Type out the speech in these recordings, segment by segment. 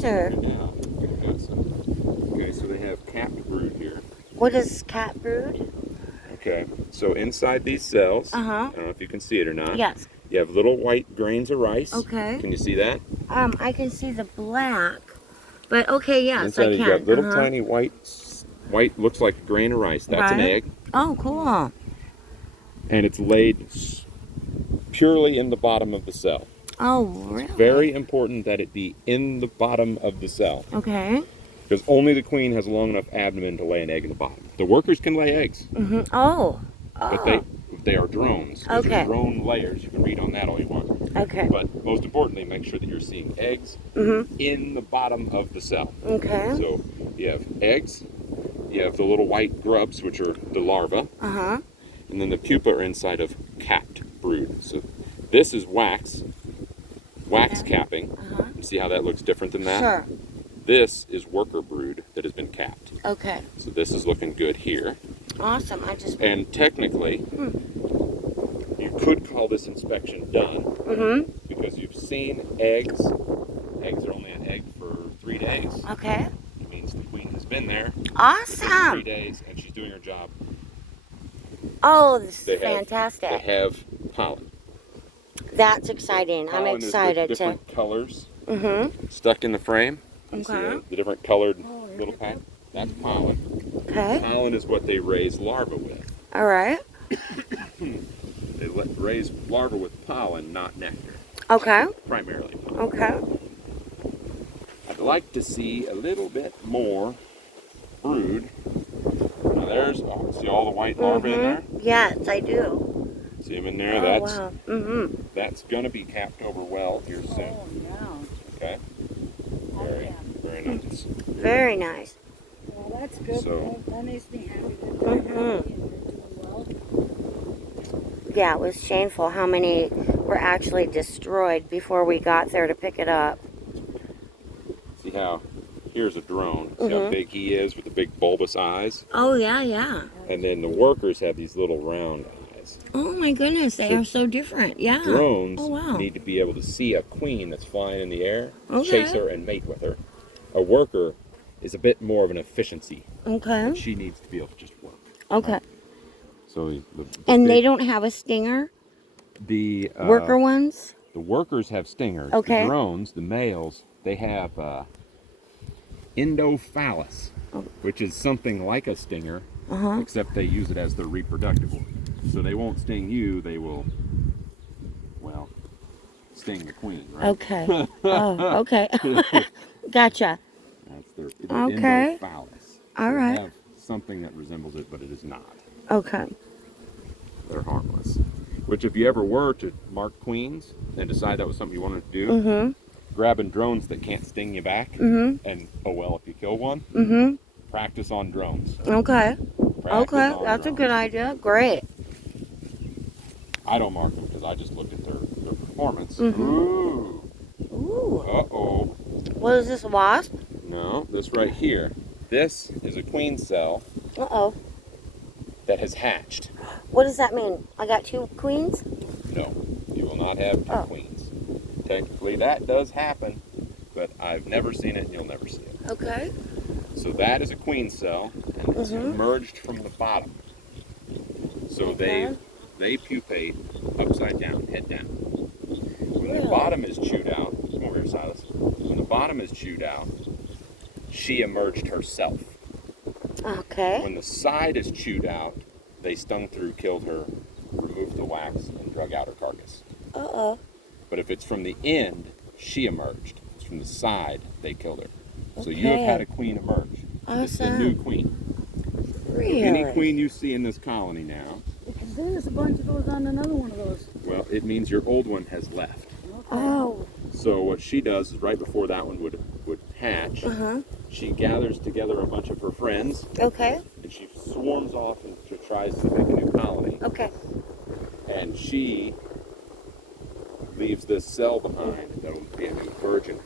fantastic. Yeah. We've got some. Okay, so they have capped brood here. What is cat brood? Okay, so inside these cells, Uh-huh. I don't know if you can see it or not. Yes. You have little white grains of rice. Okay. Can you see that? I can see the black, but okay, yes, Inside I you can. got little tiny white, looks like a grain of rice. That's an Right. egg. Oh, cool. And it's laid purely in the bottom of the cell. Oh, really? Very important that it be in the bottom of the cell. Okay. Because only the queen has a long enough abdomen to lay an egg in the bottom. The workers can lay eggs, Mm-hmm. Oh. but they are drones. These Okay. are drone layers. You can read on that all you want. Okay. But most importantly, make sure that you're seeing eggs in the bottom of the cell. Okay. So you have eggs, you have the little white grubs, which are the larvae, Uh-huh. and then the pupa are inside of capped brood. So this is wax capping. Uh-huh. You see how that looks different than that? Sure. This is worker brood that has been capped. Okay. So this is looking good here. Awesome. I just. And technically, you could call this inspection done Mm-hmm. because you've seen eggs. Eggs are only an egg for 3 days. Okay. It means the queen has been there for 3 Awesome. days and she's doing her job. Oh, this They is have- fantastic. They have pollen. That's exciting. I'm Pollen is excited the to. different colors Mm-hmm. stuck in the frame. You see Okay. the different colored little pack? That's pollen. Okay. Pollen is what they raise larvae with. All right. They raise larvae with pollen, not nectar. Okay. Primarily pollen. Okay. I'd like to see a little bit more brood. Now there's, see all the white larvae in there? Yes, I do. See them in there? Oh, That's wow. Mm-hmm. that's going to be capped over well here soon. Oh, yeah. Okay? Very, very nice. Very nice. Well, that's good. So- That makes me happy that they're happy and they're doing well. Yeah, it was shameful how many were actually destroyed before we got there to pick it up. See how here's a drone. See how big he is with the big bulbous eyes? Oh, yeah, yeah. And then the workers have these little round eyes. Oh, my goodness. They are so different. Yeah. Drones Oh, wow. need to be able to see a queen that's flying in the air, Okay. chase her, and mate with her. A worker is a bit more of an efficiency. Okay. She needs to be able to just work. Okay. So And they don't have a stinger? the Worker ones? the workers have stingers. Okay. The drones, the males, they have endophallus, which is something like a stinger, Uh-huh. except they use it as their reproductive organ. So they won't sting you, they will, well, sting the queen, right? Okay. Oh, okay. Gotcha. That's their Okay. endophallus. All They right. have something that resembles it, but it is not. Okay. They're harmless. Which, if you ever were to mark queens and decide that was something you wanted to do, Mm-hmm. grabbing drones that can't sting you back, Mm-hmm. and oh well, if you kill one, Mm-hmm. practice on drones. Okay. Practice Okay. on That's a drones. good idea. Great. I don't mark them because I just look at their performance. Mhm. Ooh. Ooh. Uh-oh. What is this, a wasp? No, this right here. This is a queen cell Uh-oh. that has hatched. What does that mean? I got 2 queens? No, you will not have 2 Oh. queens. Technically, that does happen, but I've never seen it and you'll never see it. Okay. So that is a queen cell, and it's Mhm. emerged from the bottom. So Okay. they pupate upside down, head down. When the Really? bottom is chewed out, come over here, Silas. When the bottom is chewed out, she emerged herself. Okay. When the side is chewed out, they stung through, killed her, removed the wax, and drug out her carcass. Uh-oh. But if it's from the end, she emerged. If it's from the side, they killed her. So you have had a queen emerge. This is the new Awesome. queen. Really? Any queen you see in this colony now, Because there's a bunch of those on another one of those. well, it means your old one has left. Okay. Oh. So what she does is right before that one would hatch, Uh-huh. she gathers together a bunch of her friends Okay. and she swarms off and she tries to make a new colony. Okay. And she leaves this cell behind that'll be a new virgin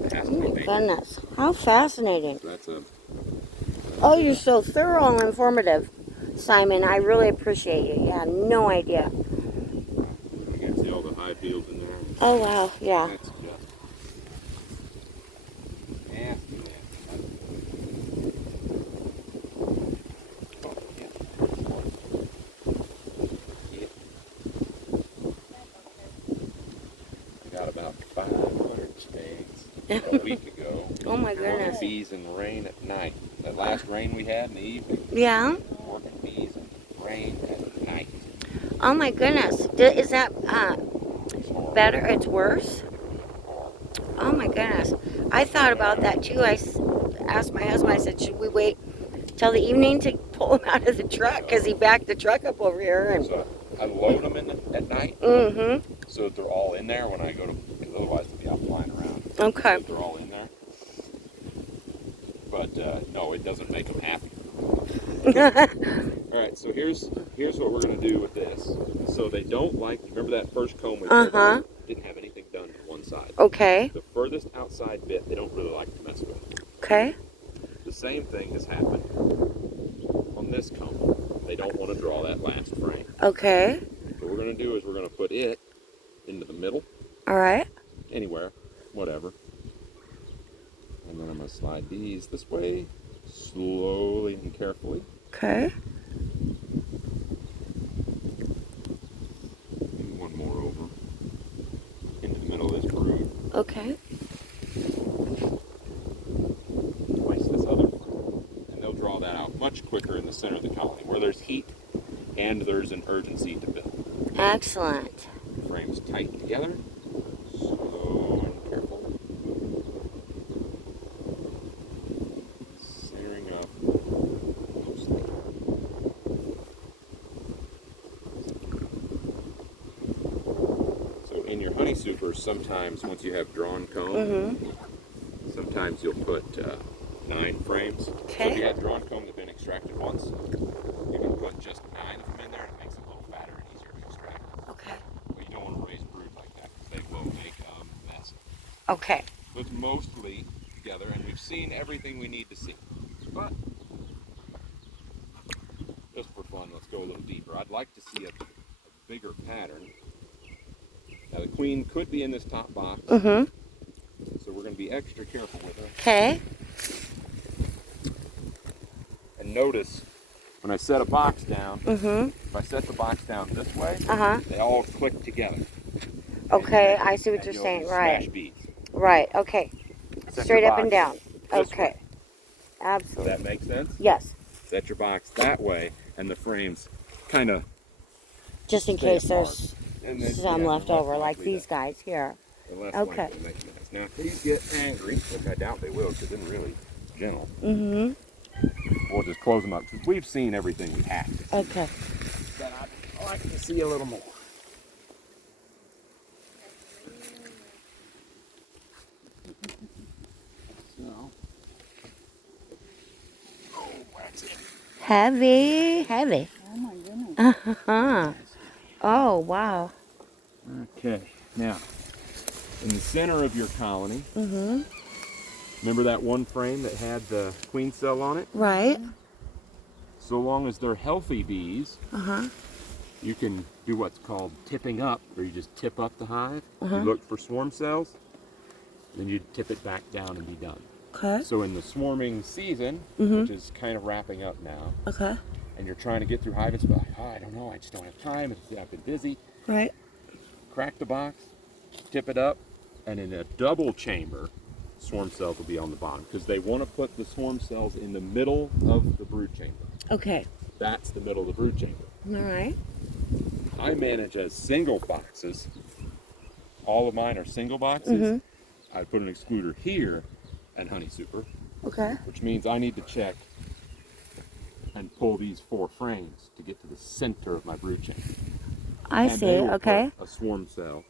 that has to Oh be my made. goodness. How fascinating. That's a Oh, you're so thorough and informative, Simon. I really appreciate you. You had no idea. you can see all the high fields in there. Oh, wow. Yeah. That's just a week ago. Oh my Working goodness. bees in the rain at night. That last rain we had in the evening. Yeah. Working bees in the rain at night. Oh my goodness. Is that It's horrible. better? It's worse? Oh my goodness. I thought about that too. Asked my husband, I said, should we wait till the evening to pull him out of the truck? Because he backed the truck up over here. And So I load them at night mm-hmm. so that they're all in there when I go to, because otherwise they'll be out flying around. Okay. So that they're all in there. But no, it doesn't make them happy. All right, so here's what we're gonna do with this. So they don't like. Remember that first comb we pulled out? Didn't have anything done to one side. Okay. The furthest outside bit they don't really like to mess with. Okay. The same thing has happened on this comb. They don't want to draw that last frame. Okay. So what we're gonna do is we're gonna put it into the middle, All right. anywhere, whatever. And then I'm gonna slide these this way, slowly and carefully. Okay. And one more over into the middle of this brood. Okay. Place this other frame, and they'll draw that out much quicker in the center of the colony, where there's heat and there's an urgency to build. Excellent. Frames tight together, slow and careful. Centering up mostly. So in your honey supers, sometimes once you have drawn comb, Mm-hmm. sometimes you'll put 9 frames. So if Okay. you have drawn comb that have been extracted once, you can put just 9 of them in there and it makes them a little fatter and easier to extract. Okay. But you don't want to raise brood like that because they will make a mess. Okay. So it's mostly together and we've seen everything we need to see. But just for fun, let's go a little deeper. I'd like to see a bigger pattern. Now the queen could be in this top box, Mm-hmm. so we're going to be extra careful with her. Okay. And notice when I set a box down, Mm-hmm. if I set the box down this way, Uh-huh. they all click together. Okay, I see what And you're you'll saying. smash Right. beads. Right. Okay. Set Straight your up and box down. this Okay. way. Does Absolutely. that make sense? Yes. Set your box that way, and the frames kind of. Just in Stay case apart. there's And then, some yeah, left they're less over, like likely these guys here. to- they're less Okay. likely to make a mess. Now, please get angry, which I doubt they will, because they're really gentle. Mm-hmm. We'll just close them up, because we've seen everything we have to see. Okay. But I'd like to see a little more. So. Oh, that's it. Heavy. Heavy. Oh my goodness. Uh-huh. Oh, wow. Okay, now, in the center of your colony, Mm-hmm. remember that one frame that had the queen cell on it? Right. So long as they're healthy bees, Uh-huh. you can do what's called tipping up, where you just tip up the hive, Uh-huh. you look for swarm cells, then you tip it back down and be done. Okay. So in the swarming season, Mhm. which is kind of wrapping up now, Okay. and you're trying to get through hives, but like, oh, I don't know, I just don't have time, I've been busy, Right. crack the box, tip it up, and in a double chamber, swarm cells will be on the bottom, because they want to put the swarm cells in the middle of the brood chamber. Okay. That's the middle of the brood chamber. All right. I manage as single boxes. All of mine are single boxes. Mhm. I put an excluder here and honey super, Okay. which means I need to check and pull these 4 frames to get to the center of my brood chamber. I And see. they will Okay. put a swarm cell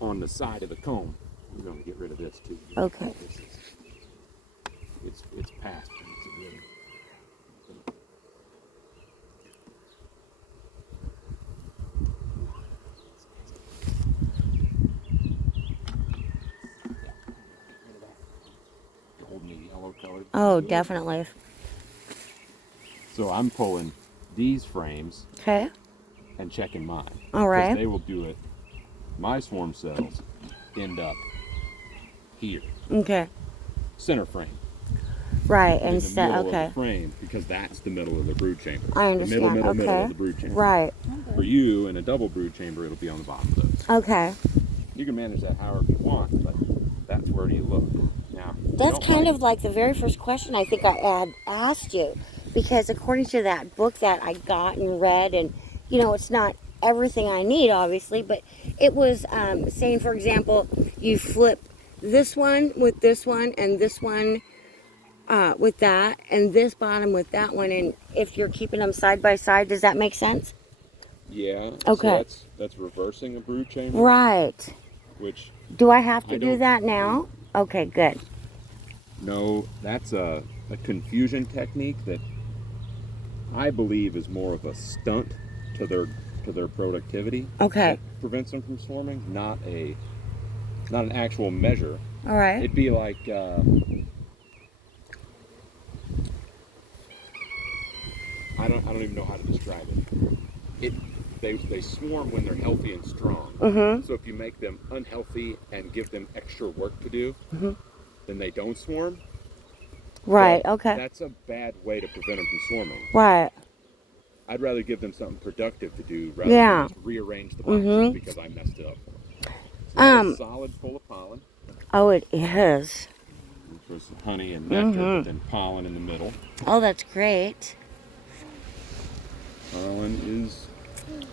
on the side of the comb. We're going to get rid of this too. Okay. This is, it's past. It's really, golden yellow colored. Oh, definitely. So I'm pulling these frames Okay. and checking mine. All 'Cause right. they will do it. My swarm cells end up here, Okay. center frame. Right. In the Instead. middle of Okay. the frame, because that's the middle of the brood chamber. I The middle understand. of Okay. the brood chamber. Right. For you, in a double brood chamber, it'll be on the bottom of those. Okay. You can manage that however you want, but that's where do you look. Now, you That's don't kind of like the very first question I think I had asked you, because according to that book that I got and read, and it's not everything I need, obviously, but it was saying, for example, you flip this one with this one, and this one with that, and this bottom with that one, and if you're keeping them side by side, does that make sense? Yeah. Okay. So that's reversing a brood chamber, Right. which Do I have to I do don't- that now? Okay, good. no, that's a confusion technique that I believe is more of a stunt to their productivity. Okay. That prevents them from swarming, not an actual measure. All right. It'd be like I don't even know how to describe it. They swarm when they're healthy and strong. Mm-hmm. So if you make them unhealthy and give them extra work to do, Mm-hmm. then they don't swarm. Right. But Okay. That's a bad way to prevent them from swarming. Right. I'd rather give them something productive to do rather Yeah. than just rearrange the boxes Mhm. because I messed it up for them. So that is solid full of pollen. Oh, it is. There's honey and nectar, Mhm. but then pollen in the middle. Oh, that's great. Pollen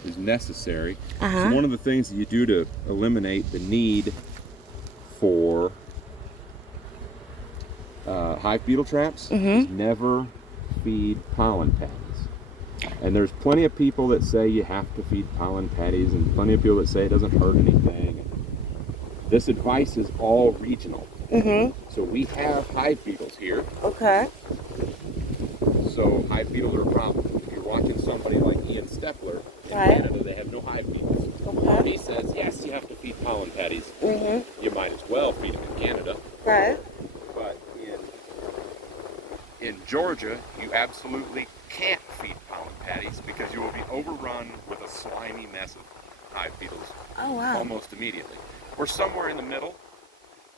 is necessary. Uh-huh. So one of the things that you do to eliminate the need for hive beetle traps is never feed pollen patties. And there's plenty of people that say you have to feed pollen patties, and plenty of people that say it doesn't hurt anything. This advice is all regional. Mm-hmm. So we have hive beetles here. Okay. So hive beetles are a problem. If you're watching somebody like Ian Stepler in Right. Canada, they have no hive beetles. Okay. He says, yes, you have to feed pollen patties. Mm-hmm. You might as well feed them in Canada. Right. But in Georgia, you absolutely can't feed pollen patties because you will be overrun with a slimy mess of hive beetles Oh, wow. almost immediately. We're somewhere in the middle.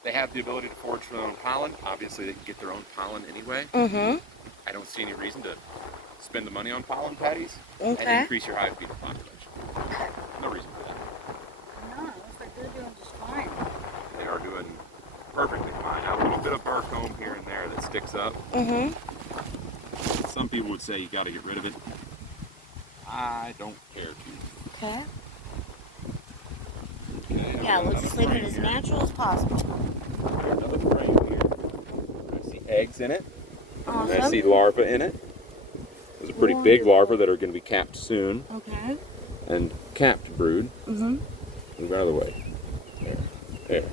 They have the ability to forage for their own pollen. Obviously, they can get their own pollen anyway. Mm-hmm. I don't see any reason to spend the money on pollen patties and Okay. increase your hive beetle population. No reason for that. No, it looks like they're doing just fine. They are doing perfectly fine. Now, a little bit of burr comb here and there that sticks up. Mm-hmm. Some people would say you got to get rid of it. I don't care to. Okay. Okay, Yeah, I've we'll got just another leave it frame as here. natural as possible. Another frame here. I see eggs in it. And I see Awesome. larvae in it. There's a pretty big larva that are going to be capped soon. Okay. And capped brood. Mm-hmm. Move out of the way.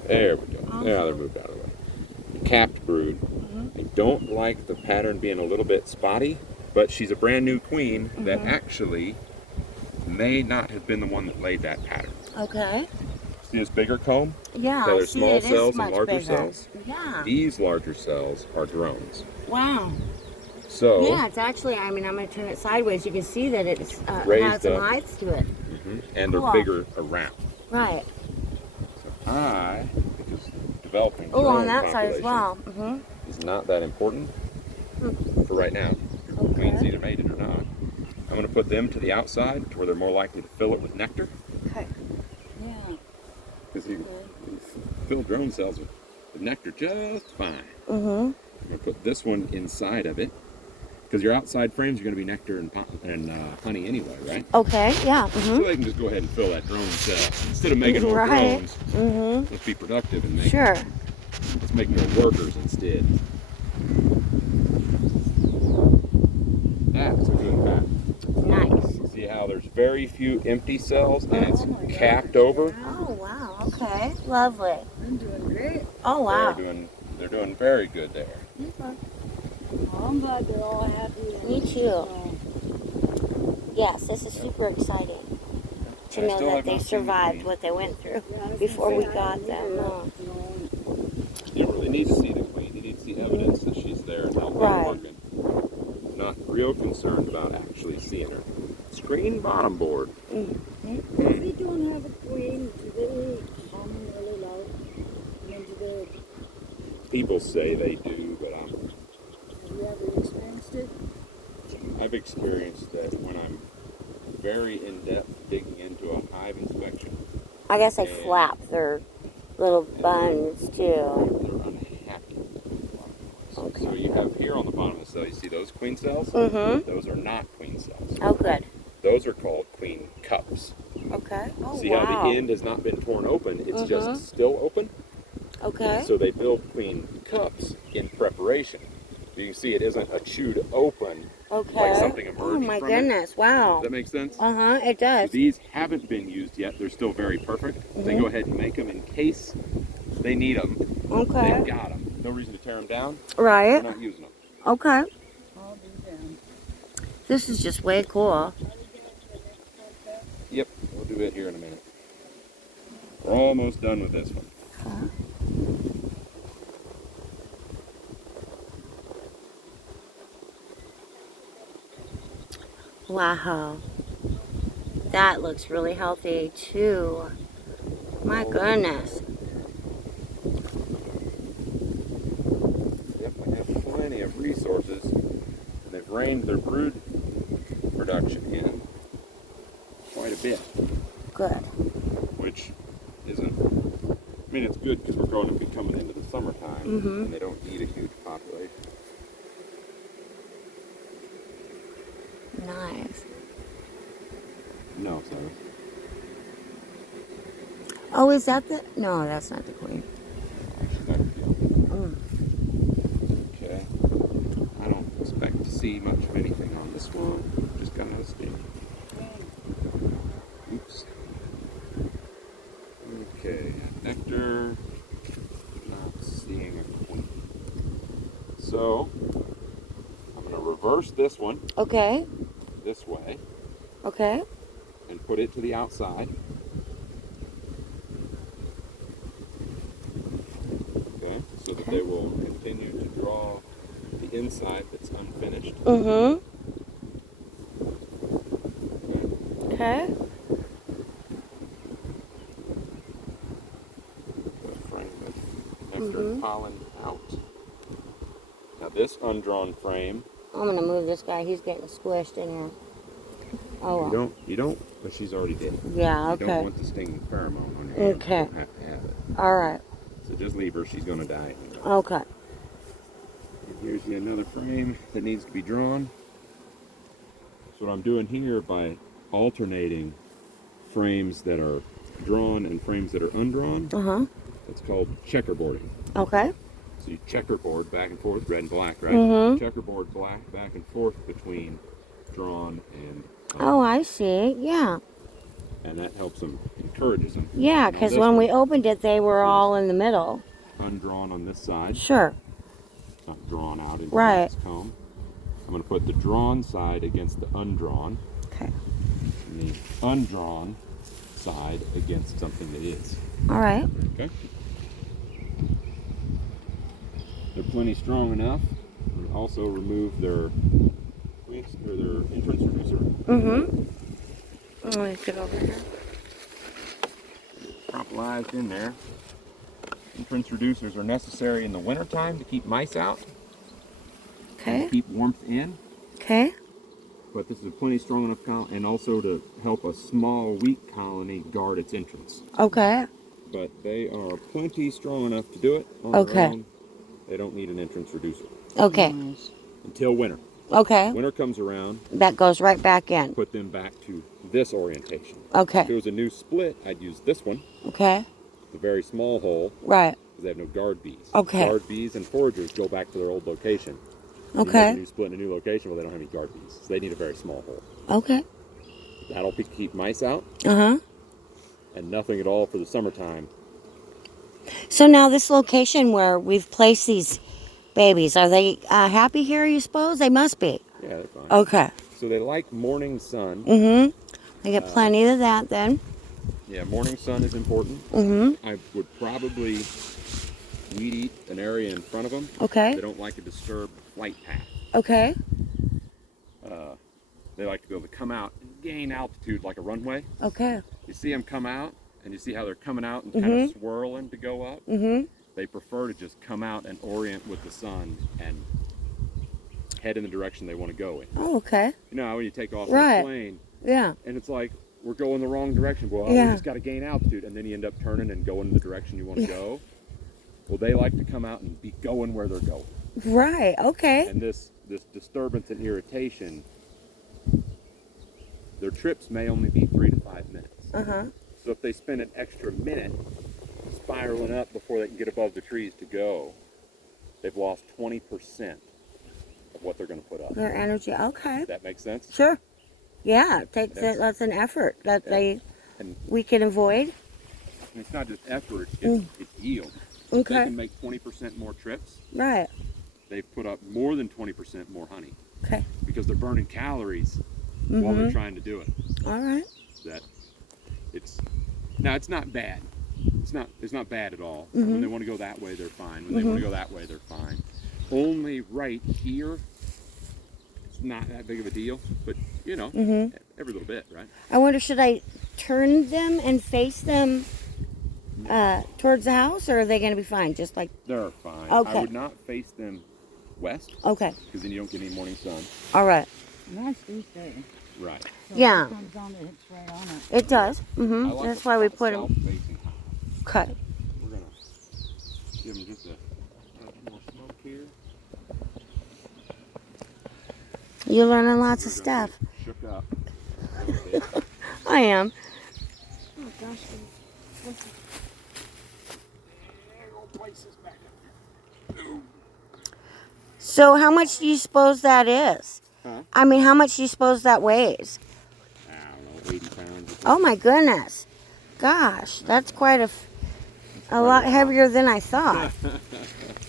There we go. Awesome. Yeah, they're moved out of the way. Capped brood. I don't like the pattern being a little bit spotty, but she's a brand new queen that actually may not have been the one that laid that pattern. Okay. See this bigger comb? Yeah, So I there's see small it is cells and much larger bigger. cells. Yeah. These larger cells are drones. Wow. So, Yeah, it's actually, I'm going to turn it sideways. You can see that it's Raised has some up. height to it. and they're Cool. bigger around. Right. So I think it's developing Oh, drone on that side as population well. Mm-hmm. is not that important for right now. Queens either made it or not. I'm going to put them to the outside to where they're more likely to fill it with nectar. Okay. Yeah. Because you fill drone cells with nectar just fine. Mm-hmm. I'm going to put this one inside of it. Because your outside frames are going to be nectar and honey anyway, right? Okay, yeah. So Mm-hmm. they can just go ahead and fill that drone cell. Instead of making more Right. drones, Mm-hmm. let's be productive and make Sure. let's make more workers instead. That's a good pattern. Nice. See how there's very few empty cells and it's Oh my gosh, capped over? yeah. Oh, wow. Okay. Lovely. They're doing great. Oh, wow. They're doing very good there. Well, I'm glad they're all happy. And, Me too. you know, Yes, this is super exciting to I know still that have they not seen the survived queen. what they went through yeah, I was before gonna we say, got I them. either, Oh. you know, You don't really need to see the queen. You need to see evidence that she's there and how well Right. working. I'm not real concerned about actually seeing her. Screen bottom board. if they don't have a queen, do they hum really loud? I mean, do they, People say they do, but have you ever experienced it? I've experienced that when I'm very in-depth digging into a hive inspection. I guess they And- flap their little buns too. They're unhappy. So Okay. you have here on the bottom of the cell, you see those queen cells? Mm-hmm. Those are not queen cells. Oh, good. Those are called queen cups. Okay. Oh, See wow. how the end has not been torn open, it's Mhm. just still open? Okay. So they build queen cups in preparation. You can see it isn't a chewed open, Okay. like something Oh emerged my from goodness! it. Wow. Does that make sense? It does. So these haven't been used yet. They're still very perfect. They Mhm. go ahead and make them in case they need them. Okay. They've got them. No reason to tear them down. Right. We're not using them. Okay. I'll do them. This is just way cool. Yep, we'll do it here in a minute. We're almost done with this one. Wow. That looks really healthy too. My goodness. Yep, we have plenty of resources. They've reined their brood production in quite a bit, Good. which isn't. I mean, it's good because we're going to be coming into the summertime, Mhm. and they don't need a huge population. Nice. No, sorry. Oh, is that the? No, that's not the queen. She's not gonna be on. Mm. Okay. I don't expect to see much of anything on this one. Just got out of state. Oops. Okay, nectar. Not seeing a queen. So, I'm going to reverse this one Okay. this way Okay. and put it to the outside. Okay, so that they will continue to draw the inside that's unfinished. Mm-hmm. Okay. Okay. Frame the nectar Mhm. and pollen out. Now this undrawn frame, I'm gonna move this guy. He's getting squished in here. Oh well. you don't, but she's already dead. Yeah. You don't Okay. want the stinging pheromone on your hands. Okay. You don't have to have it. All right. So just leave her, she's gonna die. Okay. And here's yet another frame that needs to be drawn. So what I'm doing here by alternating frames that are drawn and frames that are undrawn, Uh-huh. it's called checkerboarding. Okay. So you checkerboard back and forth, red and black, right? Mhm. Checkerboard black back and forth between drawn and Oh, I see. Yeah. and that helps them, encourages them. Yeah, Now because this when one, we opened it, they were all in the middle. undrawn on this side, Sure. it's not drawn out into Right. this comb. I'm going to put the drawn side against the undrawn, Okay. and the undrawn side against something that is. All right. Okay. They're plenty strong enough. And also remove their entrance reducer. Mm-hmm. Let me get over here. Propolized in there. Entrance reducers are necessary in the wintertime to keep mice out, and Okay. to keep warmth in. Okay. But this is a plenty strong enough and also to help a small, weak colony guard its entrance. Okay. But they are plenty strong enough to do it on Okay. their own. They don't need an entrance reducer Okay. Nice. until winter. Okay. Winter comes around, That goes right back in. put them back to this orientation. If Okay. it was a new split, I'd use this one, Okay. the very small hole, Right. because they have no guard bees. Okay. Guard bees and foragers go back to their old location. You make a Okay. new split in a new location, well, they don't have any guard bees, so they need a very small hole. Okay. That'll keep mice out, Uh-huh. and nothing at all for the summertime. So now this location where we've placed these babies, are they happy here, you suppose? They must be. Yeah, they're fine. Okay. So they like morning sun. Mm-hmm. They get plenty of that then. Yeah, morning sun is important. Mm-hmm. I would probably weed eat an area in front of them. Okay. They don't like a disturbed flight path. Okay. They like to be able to come out and gain altitude like a runway. Okay. You see them come out, and you see how they're coming out and kind of swirling to go up. Mm-hmm. They prefer to just come out and orient with the sun and head in the direction they want to go in. Oh, okay. You know how when you take off Right. on a plane, Yeah. and it's like we're going the wrong direction. Well, Yeah. we just got to gain altitude, and then you end up turning and going in the direction you want to go. Well, they like to come out and be going where they're going. Right. Okay. And this disturbance and irritation, their trips may only be 3 to 5 minutes. Uh-huh. So if they spend an extra minute spiraling up before they can get above the trees to go, they've lost 20% of what they're going to put up. Their energy. Okay. That makes sense? Sure. Yeah. It takes That's- that's an effort that and- we can avoid. And it's not just effort, it's yield. If they Okay. can make 20% more trips, Right. they've put up more than 20% more honey Okay. because they're burning calories while they're trying to do it. All right. That it's now it's not bad. It's not bad at all. When they want to go that way, they're fine. When they want to go that way, they're fine. Only right here, it's not that big of a deal. But you know, every little bit, right? I wonder, should I turn them and face them towards the house, or are they going to be fine? Just like, They're fine. Okay. I would not face them west okay. because then you don't get any morning sun. All right. Nice deep there. Right. So Yeah. If it comes on it, it's right on it. It does. I like That's a why we put them. south-facing house. Cut. We're gonna give them just a more smoke here. You're learning lots of We're gonna stuff. get shook up. a little bit. I am. Oh gosh. So how much do you suppose that is? Huh? I mean, how much do you suppose that weighs? I don't know, 80 pounds. Oh my goodness. Gosh, that's quite a lot heavier than I thought.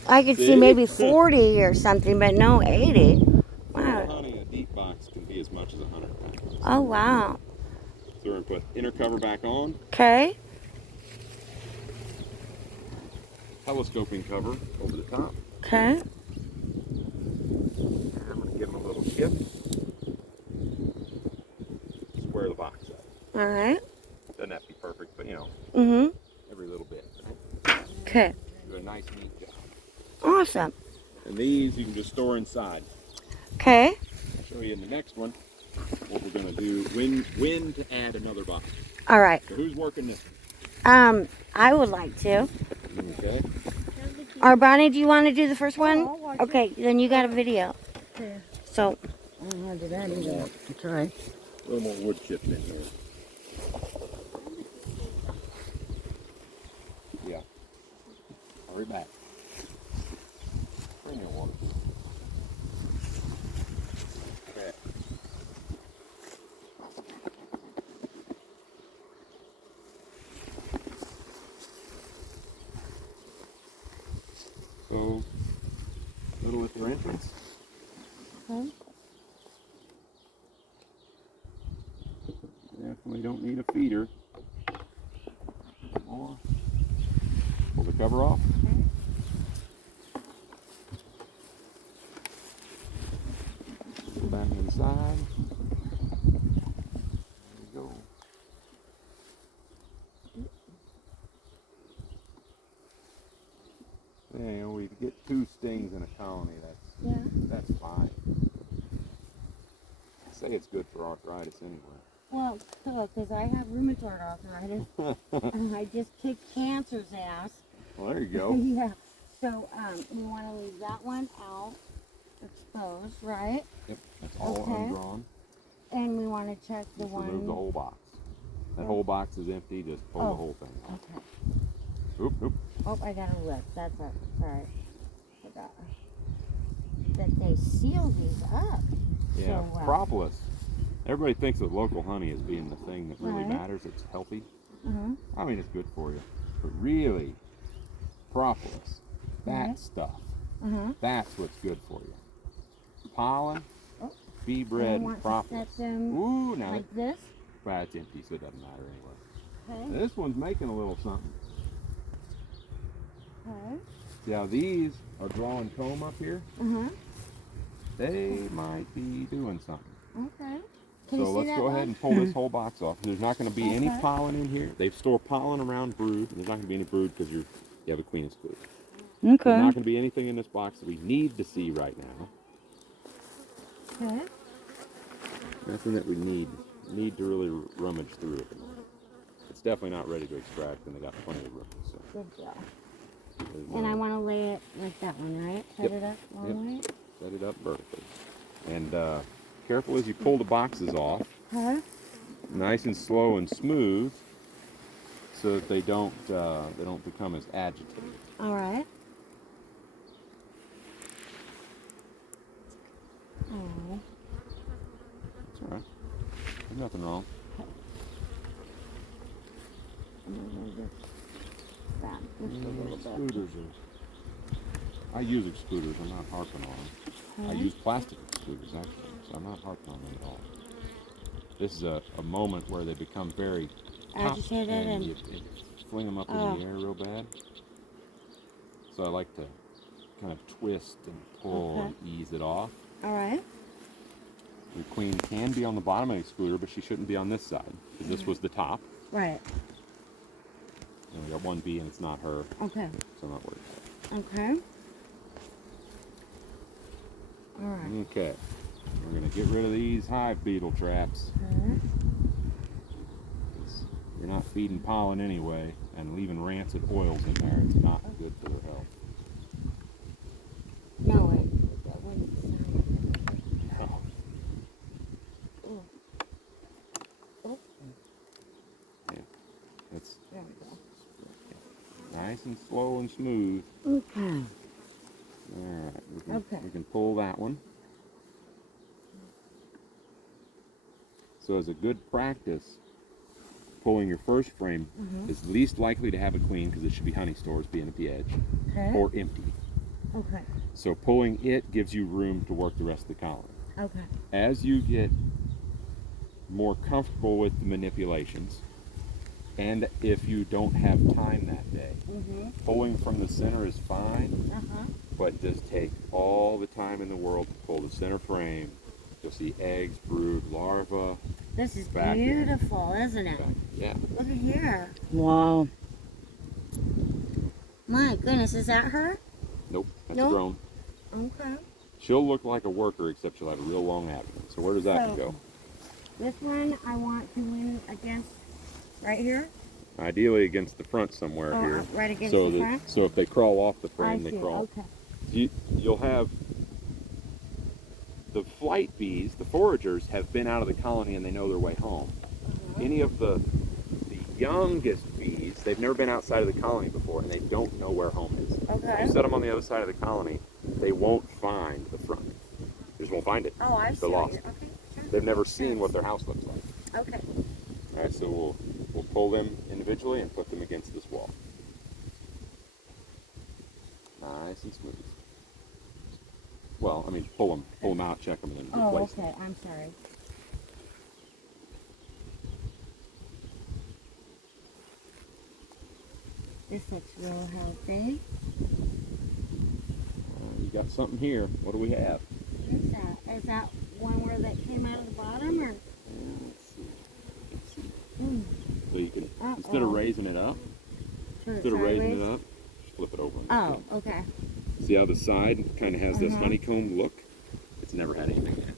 I could see See? maybe 40 or something, but no 80. Wow. Honey, a deep box can be as much as 100 pounds. Oh wow. So we're gonna put inner cover back on, Okay. telescoping cover over the top. Okay. And I'm gonna give them a little shift. Square the box up. All right. Doesn't have to be perfect, but you know, Mhm. every little bit. Okay. Do a nice neat job. Awesome. And these you can just store inside. Okay. I'll show you in the next one what we're gonna do when to add another box. All right. So who's working this I would like to. one? Okay. Or Bonnie, do you want to do the first one? I'll watch it. Okay, then you got a video. Okay. So, I don't know how to do that either. That's all right. A little more wood chips in here. Yeah. Hurry back. Bring your water. Okay. So, little at their entrance. okay. Definitely don't need a feeder. More. Pull the cover off. Go back inside. There we go. Yeah, you know, we get 2 stings in a colony. That's fine. Say it's good for arthritis anyway. Well, cool, because I have rheumatoid arthritis. And I just kicked cancer's ass. Well, there you go. Yeah. So, we want to leave that one out, exposed, right? Yep, that's all Okay. undrawn. And we want to check the Just remove the one. whole box. That whole box is empty. Just pull Oh. the whole thing out. Okay. Oop, oop. Oh, I got a lip. That's it. Sorry. Forgot that they seal these up. Yeah, So well. propolis. Everybody thinks of local honey as being the thing that really Right. matters. It's healthy. Uh-huh. I mean, it's good for you. But really, propolis, that Right. stuff, Uh-huh. that's what's good for you. Pollen, Oh. bee I bread, and want to propolis. set them Ooh, now like this. well, it's empty, so it doesn't matter anyway. Okay. This one's making a little something. Okay. See how these are drawing comb up here? Uh-huh. They might be doing something. Okay. Can you So see let's that go one? ahead and pull this whole box off. There's not going to be any Okay. pollen in here. They store pollen around brood. There's not going to be any brood because you have a queen and screw. Okay. There's not going to be anything in this box that we need to see right now. Okay. Nothing that we need need to really rummage through it. It's definitely not ready to extract, and they got plenty of room. So Good deal. there's And I no- want to lay it like that one, right? Set Yep. it up one way. set it up vertically. And careful as you pull the boxes off, Huh? nice and slow and smooth, so that they don't become as agitated. All right. Oh. It's all right. There's nothing wrong. I'm gonna just that just a little bit. Excluders I use excluders. I'm not harping on them. I use plastic excluders actually, so I'm not harping on them at all. This is a moment where they become very tough, Agitated and you fling them up in the air real bad. So I like to kind of twist and pull and ease it off. all right. The queen can be on the bottom of the excluder, but she shouldn't be on this side, because this was the top. Right. And we got one bee and it's not her, Okay. so I'm not worried about Okay. All right. it. Okay, we're gonna get rid of these hive beetle traps. Okay. You're not feeding pollen anyway, and leaving rancid oils in there, it's not good for their health. No, that wouldn't sound. No. Oh. Oh. Yeah, it's There we go. nice and slow and smooth. Okay. All right, Okay. we can pull that one. So as a good practice, pulling your first frame is least likely to have a queen because it should be honey stores being at the edge Okay. or empty. Okay. So pulling it gives you room to work the rest of the colony. Okay. As you get more comfortable with the manipulations, and if you don't have time that day, pulling from the center is fine, but just take all the time in the world to pull the center frame. You'll see eggs, brood, larvae. This is Back in. beautiful, isn't it? Yeah. Look at here. Wow. My goodness, is that her? Nope, that's Nope. a drone. Okay. She'll look like a worker, except she'll have a real long abdomen. So where does that one So- go? This one I want to win against right here. Ideally against the front somewhere Oh, here. right against so the that- front? So if they crawl off the I frame, see. they crawl. Okay. You'll have the flight bees, the foragers, have been out of the colony and they know their way home. Any of the youngest bees, they've never been outside of the colony before and they don't know where home is. Okay. You set them on the other side of the colony, they won't find the front. They just won't find it. Oh, I see. They're what lost. you're- Okay. Sure. They've never seen what their house looks like. Okay. All right, so we'll pull them individually and put them against this wall. Nice and smooth. Well, I mean, pull them out, check them, and then Oh, replace them. okay. I'm sorry. This looks real healthy. You got something here. What do we have? What is that? Is that one where that came out of the bottom, or? Let's see. Let's see. Mm. So you can, Uh-oh. instead of raising it up, Turn it instead of raising sideways? it up, just flip it over. Oh, okay. See how the side kind of has this Uh-huh. honeycomb look? It's never had anything yet.